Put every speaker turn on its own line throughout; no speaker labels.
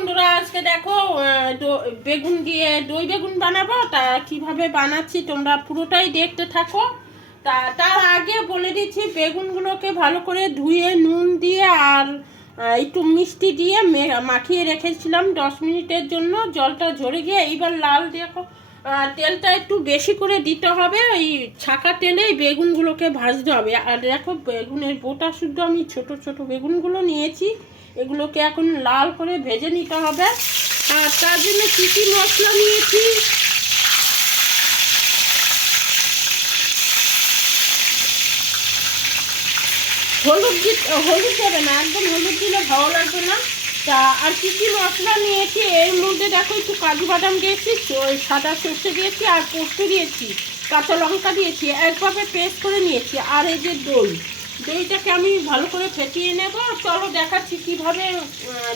বন্ধুরা, আজকে দেখো বেগুন দিয়ে দই বেগুন বানাবো। তা কীভাবে বানাচ্ছি তোমরা পুরোটাই দেখতে থাকো। তা তার আগে বলে দিচ্ছি, বেগুনগুলোকে ভালো করে ধুয়ে, নুন দিয়ে আর একটু মিষ্টি দিয়ে মাখিয়ে রেখেছিলাম দশ মিনিটের জন্য। জলটা ঝরে গিয়ে এইবার লাল দেখো তেলটা একটু বেশি করে দিতে হবে। ওই ছাকা তেলে বেগুনগুলোকে ভাজতে হবে। আর দেখো, বেগুনের বোটা শুদ্ধ আমি ছোট ছোট বেগুনগুলো নিয়েছি। এগুলোকে এখন লাল করে ভেজে নিতে হবে। আর তার জন্য কী কী মশলা নিয়েছি? হলুদ হলুদ দেবে না, একদম হলুদ দিলে ভালো লাগবে না। তা আর কী কী মশলা নিয়েছি? এর মধ্যে দেখো একটু কাজু বাদাম দিয়েছি সাদা সর্ষে দিয়েছি আর পোস্ত দিয়েছি, কাঁচা লঙ্কা দিয়েছি, একভাবে পেস্ট করে নিয়েছি। আর এই যে দই দইটাকে আমি ভালো করে ফেটিয়ে নেব। চলো দেখাচ্ছি কীভাবে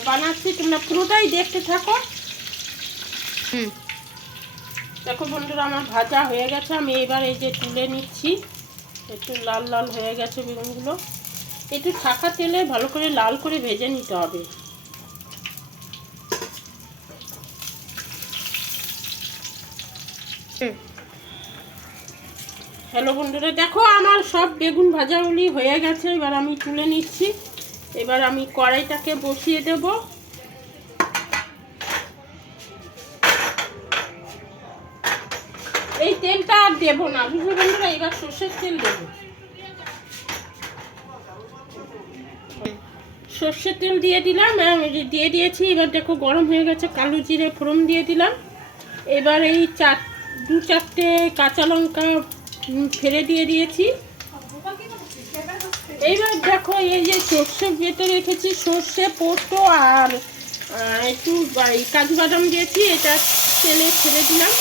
বানাচ্ছি। তোমরা পুরোটাই দেখতে থাকো। হুম। দেখো বন্ধুরা আমার ভাজা হয়ে গেছে। আমি এবার এই যে তুলে নিচ্ছি। একটু লাল লাল হয়ে গেছে বেগুনগুলো। একটু ছাকা তেলে ভালো করে লাল করে ভেজে নিতে হবে। হ্যালো বন্ধুরা, দেখো আমার সব বেগুন ভাজাগুলি হয়ে গেছে, এবার আমি তুলে নিচ্ছি। এবার আমি কড়াইটাকে বসিয়ে দেব। এই তেলটা আর দেবো না, বুঝলে বন্ধুরা? এবার সর্ষের তেল দেবো। সর্ষের তেল দিয়ে দিলাম দিয়ে দিয়েছি, এবার দেখো গরম হয়ে গেছে, কালো জিরে ফোড়ন দিয়ে দিলাম। এবার এই চার, দু চারটে কাঁচা লঙ্কা ফেলে দিয়ে দিয়েছি। এইবার দেখো, এই যে সর্ষে বেটে রেখেছি সর্ষে, পোস্ত আর একটু কাজু বাদাম দিয়েছি, এটা তেলে ছেড়ে দিলাম।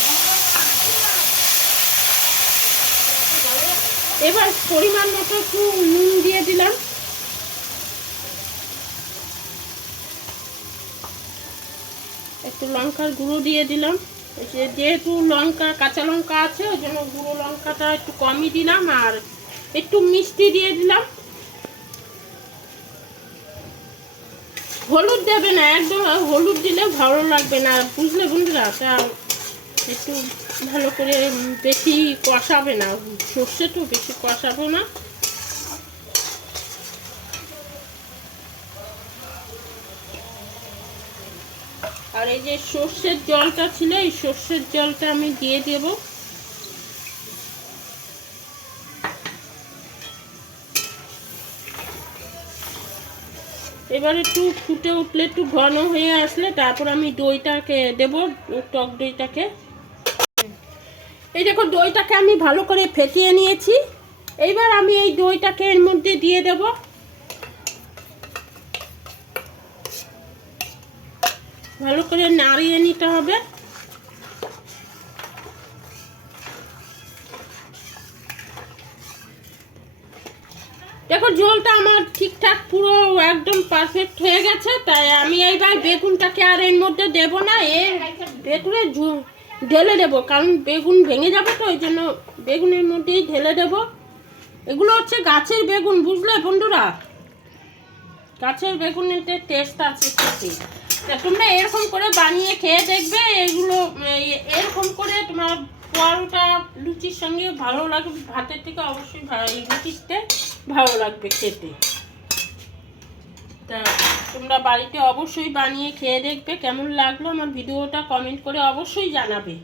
এবার পরিমাণ মতো একটু নুন দিয়ে দিলাম। একটু লঙ্কার গুঁড়ো দিয়ে দিলাম। যেহেতু লঙ্কা, কাঁচা লঙ্কা আছে, ওই জন্য গুঁড়ো লঙ্কাটা একটু কমই দিলাম আর একটু মিষ্টি দিয়ে দিলাম। হলুদ দেবে না, একদম হলুদ দিলে ভালো লাগবে না। বুঝলে বন্ধুরা, তা একটু ভালো করে বেশি কষাবে না, সর্ষে তো বেশি কষাবো না। আর এই যে সর্ষের জলটা ছিল, এই সর্ষের জলটা আমি দিয়ে দেব। এবার একটু ফুটে উঠলে, একটু ঘন হয়ে আসলে তারপর আমি দইটাকে দেব, টক দইটাকে। এই দেখো দইটাকে আমি ভালো করে ফেটিয়ে নিয়েছি। এইবার আমি এই দইটাকে এর মধ্যে দিয়ে দেবো। ভালো করে নাড়িয়ে নিতে হবে। দেখো, ঝোলটা আমার ঠিকঠাক পুরো একদম পারফেক্ট হয়ে গেছে, তাই আমি এইবার বেগুনটাকে আর এর মধ্যে দেবো না এর ভেতরে ঢেলে দেবো, কারণ বেগুন ভেঙে যাবে তো ওই জন্য বেগুনের মধ্যেই ঢেলে দেবো। এগুলো হচ্ছে গাছের বেগুন, বুঝলে বন্ধুরা? গাছের বেগুনের টেস্ট আছে খেতে তোমরা এরকম করে বানিয়ে খেয়ে দেখবে, এগুলো এরকম করে তোমার পোয়ালটা লুচির সঙ্গে ভালো লাগবে, ভাতের থেকে অবশ্যই এই লুচিতে ভালো লাগবে খেতে। তা তোমরা বাড়িতে অবশ্যই বানিয়ে খেয়ে দেখবে, কেমন লাগল আমার ভিডিওটা কমেন্ট করে অবশ্যই জানাবে।